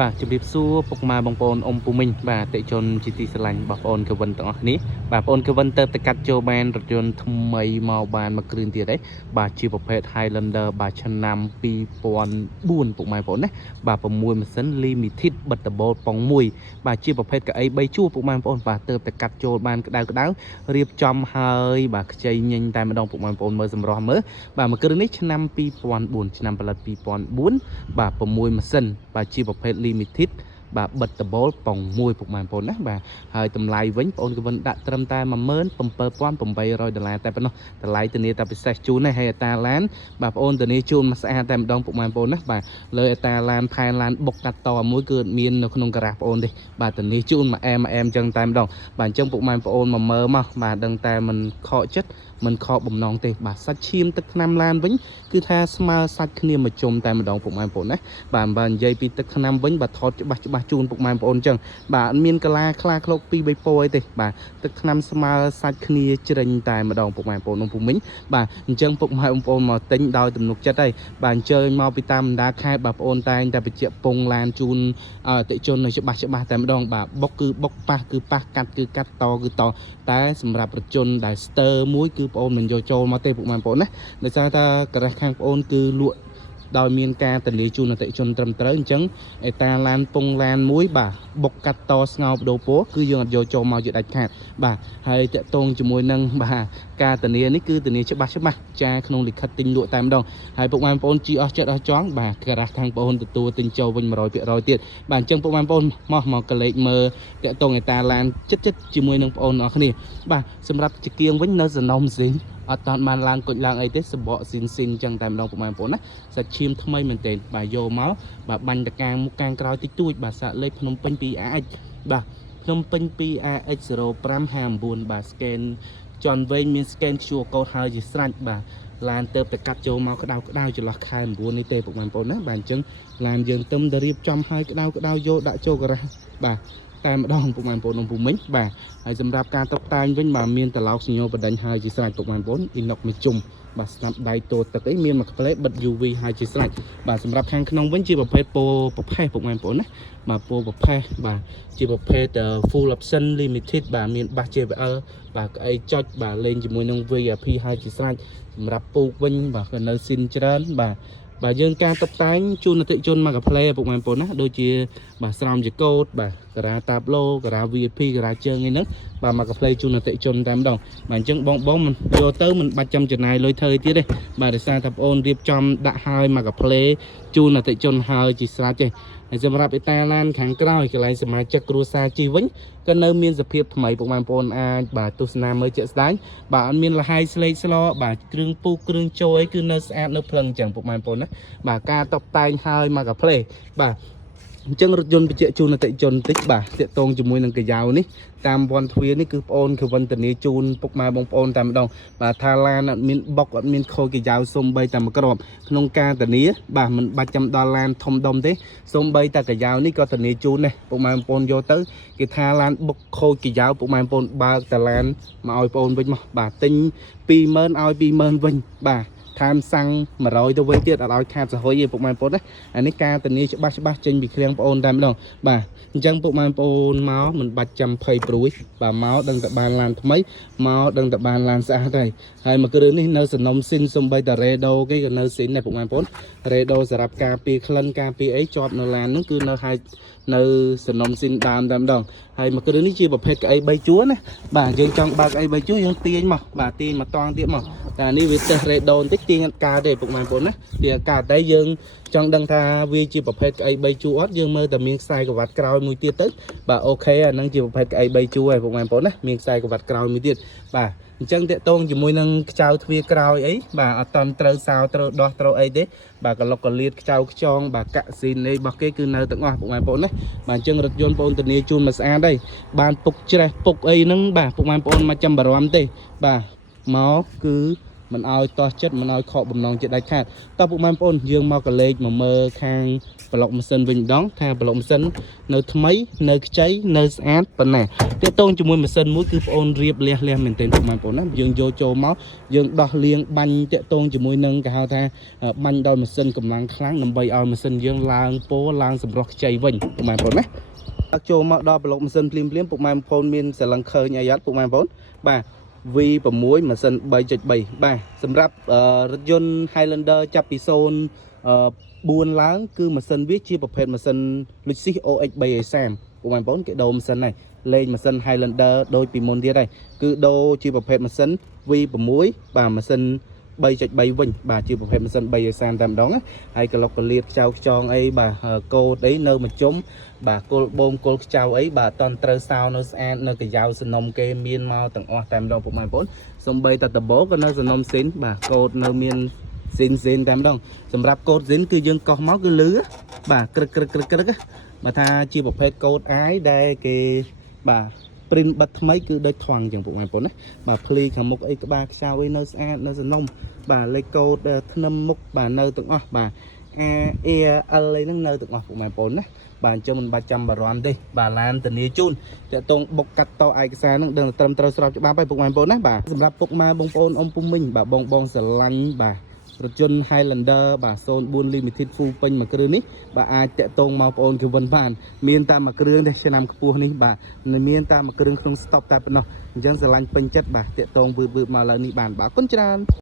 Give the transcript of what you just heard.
បាទជំរាបសួរពុកម៉ែបងប្អូនអ៊ំពូមីងបាទតេជជនជាទីស្រឡាញ់បងប្អូនកវិនទាំងអស់គ្នាបាទបងប្អូនកវិនទៅកាត់ចូលបានរថយន្តថ្មីមកបានមួយគ្រឿងទៀតđấyបាទជាប្រភេទ Highlander បាទឆ្នាំ2004ពុកម៉ែបងប្អូនណាបាទ6ម៉ាស៊ីន limited បិទដបូលប៉ុង1បាទជាប្រភេទកៅអី3ជួរពុកម៉ែបងប្អូនបាទទៅកាត់ចូលបានក្តៅរៀបចំហើយបាទខ្ចីញញតែម្ដងពុកម៉ែបងប្អូនមើលសម្រស់មើលបាទមួយគ្រឿងនេះឆ្នាំ2004ឆ្នាំផលិត2004បាទ6ម៉ាស៊ីនបាទជាប្រភេទ limited បាទបិទដបូលប៉ុង1ពុកម៉ែបងប្អូនណាបាទហើយតម្លៃវិញបងប្អូនកវិនដាក់ត្រឹមតែ$17800តែប៉ុណ្ណោះតម្លៃធានាតែពិសេសជូននេះហើយអតាឡានបាទបងប្អូនធានាជូនមកស្អាតតែម្ដងពុកម៉ែបងប្អូនណាបាទលើអតាឡានផែនឡានបុកកាត់តមួយគឺមាននៅក្នុងការ៉ាស់បងប្អូនទេបាទធានាជូនមកអែមអញ្ចឹងតែម្ដងបាទអញ្ចឹងពុកម៉ែបងប្អូនមកមើលមកបាទដឹងតែមិនខកចិត្តមិនខកបំណងទេបាទសាច់ឈាមទឹកថ្នាំឡានវិញគឺថាស្មើសាច់គ្នាមួយជុំតែម្ដងពុកម៉ែបងប្អូនណាបាទនិយាយពីទឹកថ្នាំវិញបាទថតច្បាស់ជូនពុកម៉ែបងប្អូនអញ្ចឹងបាទអត់មានកលាខ្លាឃ្លោក2 3ពណ៌អីទេបាទទឹកថ្នាំស្មើសាច់គ្នាជ្រិញតែម្ដងពុកម៉ែបងប្អូននោះពុំមិញបាទអញ្ចឹងពុកម៉ែបងប្អូនមកទិញដោយទំនុកចិត្តហើយបាទអញ្ជើញមកពីតាមបណ្ដាខេត្តបាទបងប្អូនតែងតែបញ្ជាក់ពងឡានជូនអតិជននៅច្បាស់តែម្ដងបាទបុកគឺបុកប៉ះគឺប៉ះកាត់គឺកាត់តគឺតតែសម្រាប់រថយន្តដែលស្ទើរមួយគឺបងប្អូនមិនយកចូលមកទេពុកម៉ែបងប្អូនណាដោយសារតែការ៉ាស់ខាងបងប្អូនគឺលក់ដោយមានការទលាជូនអតិជនត្រឹមត្រូវអញ្ចឹងអេតាឡានពងឡានមួយបាទបុកកាត់តស្ងោបដូរពណ៌គឺយើងអត់យកចូលមកជាដាច់ខាតបាទហើយតាក់ទងជាមួយនឹងបាទការធានានេះគឺធានាច្បាស់ចាក្នុងលិខិតទិញលក់តែម្ដងហើយពុកម៉ែបងប្អូនជីអស់ចិត្តអស់ចង់បាទការ៉ាស់ខាងបងប្អូនទទួលទិញចូលវិញ100%ទៀតបាទអញ្ចឹងពុកម៉ែបងប្អូនមកកលេចមើលតាក់ទងអេតាឡានចិត្តជាមួយនឹងបងប្អូនអរគ្នាបាទសម្រាប់ជាគៀងវិញនៅសនំស៊ីងអត់តាន់បានឡើងគុជឡើងអីទេសបកស៊ីនអញ្ចឹងតែម្ដងពុកម៉ែបងប្អូនណាសាច់ឈាមថ្មីមែនទែនបាទយកមកបាទបាញ់តកាងមុខកាងក្រោយតិចតួចបាទសាក់លេខភ្នំពេញ 2AX បាទភ្នំពេញ 2AX 0559បាទ scan ចន់វែងមាន scan QR code ហើយជាស្រេចបាទឡានទៅតែកាត់ចូលមកក្តៅចន្លោះខែ9នេះទេពុកម៉ែបងប្អូនណាបាទអញ្ចឹងឡានយើងទៅរៀបចំឲ្យក្តៅយកដាក់ចូលការ៉ាស់បាទតែម្ដងពុកម៉ែបងប្អូនក្នុងភូមិមិញបាទហើយសម្រាប់ការតុបតែងវិញបាទមានតឡោកសញ្ញោបដិញហើយជាស្រេចពុកម៉ែបងប្អូនអ៊ីណុកមួយជុំបាទស្នាប់ដៃតូទឹកអីមានមួយក្ផ្លេបិទ UV ហើយជាស្រេចបាទសម្រាប់ខាងក្នុងវិញជាប្រភេទពណ៌ប្រផេះពុកម៉ែបងប្អូនណាបាទពណ៌ប្រផេះបាទជាប្រភេទ full option limited បាទមានបាស JBL បាទក្អីចុចបាទលេងជាមួយនឹង VIP ហើយជាស្រេចសម្រាប់ពូកវិញបាទក៏នៅស៊ីនច្រើនបាទយើងការតុបតែងជូនអតិជនមកកាផ្លេពុកម៉ែបងប្អូនណាដូចជាបាទស្រោមជាកូតបាទការ៉ាតាប់ឡូការ៉ា VIP ការ៉ាជើងអីហ្នឹងបាទមកកាផ្លេជូនអតិជនតែម្ដងបាទអញ្ចឹងបងមិនយកទៅមិនបាច់ចាំចំណាយលុយធ្វើទៀតទេបាទដោយសារតែបងប្អូនរៀបចំដាក់ហើយមកកាផ្លេជូនអតិជនហើយជាស្រេចទេហើយសម្រាប់អេតាឡានខាងក្រោយកន្លែងសមាជិកគ្រួសារជិះវិញក៏នៅមានសភាពថ្មីពុកម៉ែបងប្អូនអាចបាទទស្សនាមើលជាក់ស្ដែងបាទអត់មានលហាយស្លេកស្លោបាទគ្រឿងពូកគ្រឿងចូលអីគឺនៅស្អាតនៅភ្លឹងអញ្ចឹងពុកម៉ែបងប្អូនណាបាទការតុបតែងហើយមកកាផ្លេបាទអញ្ចឹងរថយន្តបញ្ជាក់ជូនអតិជនបន្តិចបាទតាក់ទងជាមួយនឹងកាយ៉ាវនេះតាមវ័នទ្វារនេះគឺបងអូនគឺវន្តនីជូនពុកម៉ែបងប្អូនតែម្ដងបាទថាឡានអត់មានបុកអត់មានខូចកាយ៉ាវសូម្បីតែមួយគ្រាប់ក្នុងការធានាបាទមិនបាច់ចាំដល់ឡានធំដុំទេសូម្បីតែកាយ៉ាវនេះក៏ធានាជូនដែរពុកម៉ែបងប្អូនយកទៅគេថាឡានបុកខូចកាយ៉ាវពុកម៉ែបងប្អូនបើកតាឡានមកឲ្យបងអូនវិញមកបាទទិញ20000ឲ្យ20000វិញបាទថែមសាំង100ទៅវិញទៀតអត់ឲ្យខាតសហុយទេពុកម៉ែបងប្អូនណាអានេះការធានាច្បាស់ចេញពីឃ្លាំងបងអូនតែម្ដងបាទអញ្ចឹងពុកម៉ែបងប្អូនមកមិនបាច់ចាំភ័យព្រួយបាទមកដឹងតែបានឡានថ្មីមកដឹងតែបានឡានស្អាតហើយមួយគ្រឿងនេះនៅសនំស៊ីនសំបីតារ៉េដូគេក៏នៅស៊ីនដែរពុកម៉ែបងប្អូនរ៉េដូសម្រាប់ការពារក្លិនការពារអីជាប់នៅឡានហ្នឹងគឺនៅហើយនៅសនំស៊ីនដើមតែម្ដងហើយមួយគ្រឿងនេះជាប្រភេទកៅអី3ជួរណាបាទយើងចង់បើកអី3ជួរយើងទាញមកបាទទាញមកតង់ទៀតមកតែនេះវាទេសរ៉េដូបន្តិចទាញអត់កើតទេពុកម៉ែបងប្អូនណាទាញអត់កើតតែយើងចង់ដឹងថាវាជាប្រភេទក្អី3ជួរអត់យើងមើលតែមានខ្សែក្រវ៉ាត់ក្រោយមួយទៀតទៅបាទអូខេអាហ្នឹងជាប្រភេទក្អី3ជួរហើយពុកម៉ែបងប្អូនណាមានខ្សែក្រវ៉ាត់ក្រោយមួយទៀតបាទអញ្ចឹងតាក់ទងជាមួយនឹងខ្ចៅទ្វារក្រោយអីបាទអត់តន់ត្រូវសោត្រូវដោះត្រូវអីទេបាទកលុកកលៀតខ្ចៅខ្ចងបាទកាក់ស៊ីនអីរបស់គេគឺនៅទាំងអស់ពុកម៉ែបងប្អូនណាបាទអញ្ចឹងរថយន្តបងប្អូនធានាជូនមកស្អាតហើយបានពុកច្រេះពុកអីហ្នឹងបាទពុកម៉ែបងប្អូនមកចាំបារម្ភទេបាទមកគឺ mình ao to chất mình ao kho bầm nòng chất đại khát tao bộ mang ôn dương mau cả lệ mà mơ khang và lọc sân vinh đón theo và lọc sân nơi mấy nơi cháy nơi át phần này tiếp tôn cho mùi mà sân mũi cứ ôn riệp le le mình tên bộ mang ôn á dương vô châu máu dương đo liêng banh tiếp tôn cho mùi nâng cả hao tha banh đôi mà sân cầm lăng kháng nằm bay ao mà sân dương lang phố lang sầm rọc cháy vinh bộ mang ôn đấy châu máu đo và lọc sân phim phim bộ mang ôn miên sẽ lăng khơi nhảy dắt bộ mang ôn bà vì và muối mà sân 7.73 sầm rap rถយន្ត Highlander ចាប់ពី4ឡើងគឺម៉ាស៊ីនវាជាប្រភេទម៉ាស៊ីន Lexus OX 330បងប្អូនគេដូរម៉ាស៊ីនnàyលេងម៉ាស៊ីន Highlander ដូចពីមុនទៀតហើយគឺដូរជាប្រភេទម៉ាស៊ីន V6 បាទម៉ាស៊ីន 3.3 វិញបាទជាប្រភេទម៉ាស៊ីន 330តែម្ដងហើយកន្លុកកលៀតខ្ចៅខ្ចងអីបាទកូដអីនៅមួយជុំបាទគល់បូមគល់ខ្ចៅអីបាទតន់ត្រូវសោនៅស្អាតនៅកាយ៉ាវសនំគេមានមកទាំងអស់តែម្ដងបងប្អូនសំបីតែដបោក៏នៅសនំស៊ីនបាទកូដនៅមានស៊ីនតែម្ដងសម្រាប់កូដស៊ីនគឺយើងកោះមកគឺលឺបាទក្រឹកបើថាជាប្រភេទកូដអាយដែលគេបាទ print បាត់ថ្មីគឺដូចថងចឹងបងប្អូនណាបាទភ្លីខាងមុខអីក្បាលខ្ចៅអីនៅស្អាតនៅសនំបាទលេខកូដធ្នឹមមុខបាទនៅទាំងអស់បាទ AL អីហ្នឹងនៅទាំងអស់បងប្អូនណាបាទអញ្ចឹងមិនបាច់ចាំបារម្ភទេបាទឡានធានាជូនតើតងបុកកាត់តឯកសារហ្នឹងដឹងត្រឹមត្រូវស្របច្បាប់ហើយបងប្អូនណាបាទសម្រាប់ពុកម៉ែបងប្អូនអ៊ំពុំមីងបាទបងស្រឡាញ់បាទរថយន្ត Highlander បាទ04 Limited Full ពេញមួយគ្រឿងនេះបាទអាចតាក់ទងមកបងប្អូនគេវិនបានមានតែមួយគ្រឿងទេឆ្នាំខ្ពស់នេះបាទមានតែមួយគ្រឿងក្នុង stop តែប៉ុណ្ណោះអញ្ចឹងស្រឡាញ់ពេញចិត្តបាទតាក់ទងវឺតមកលើនេះបានបាទអរគុណច្រើន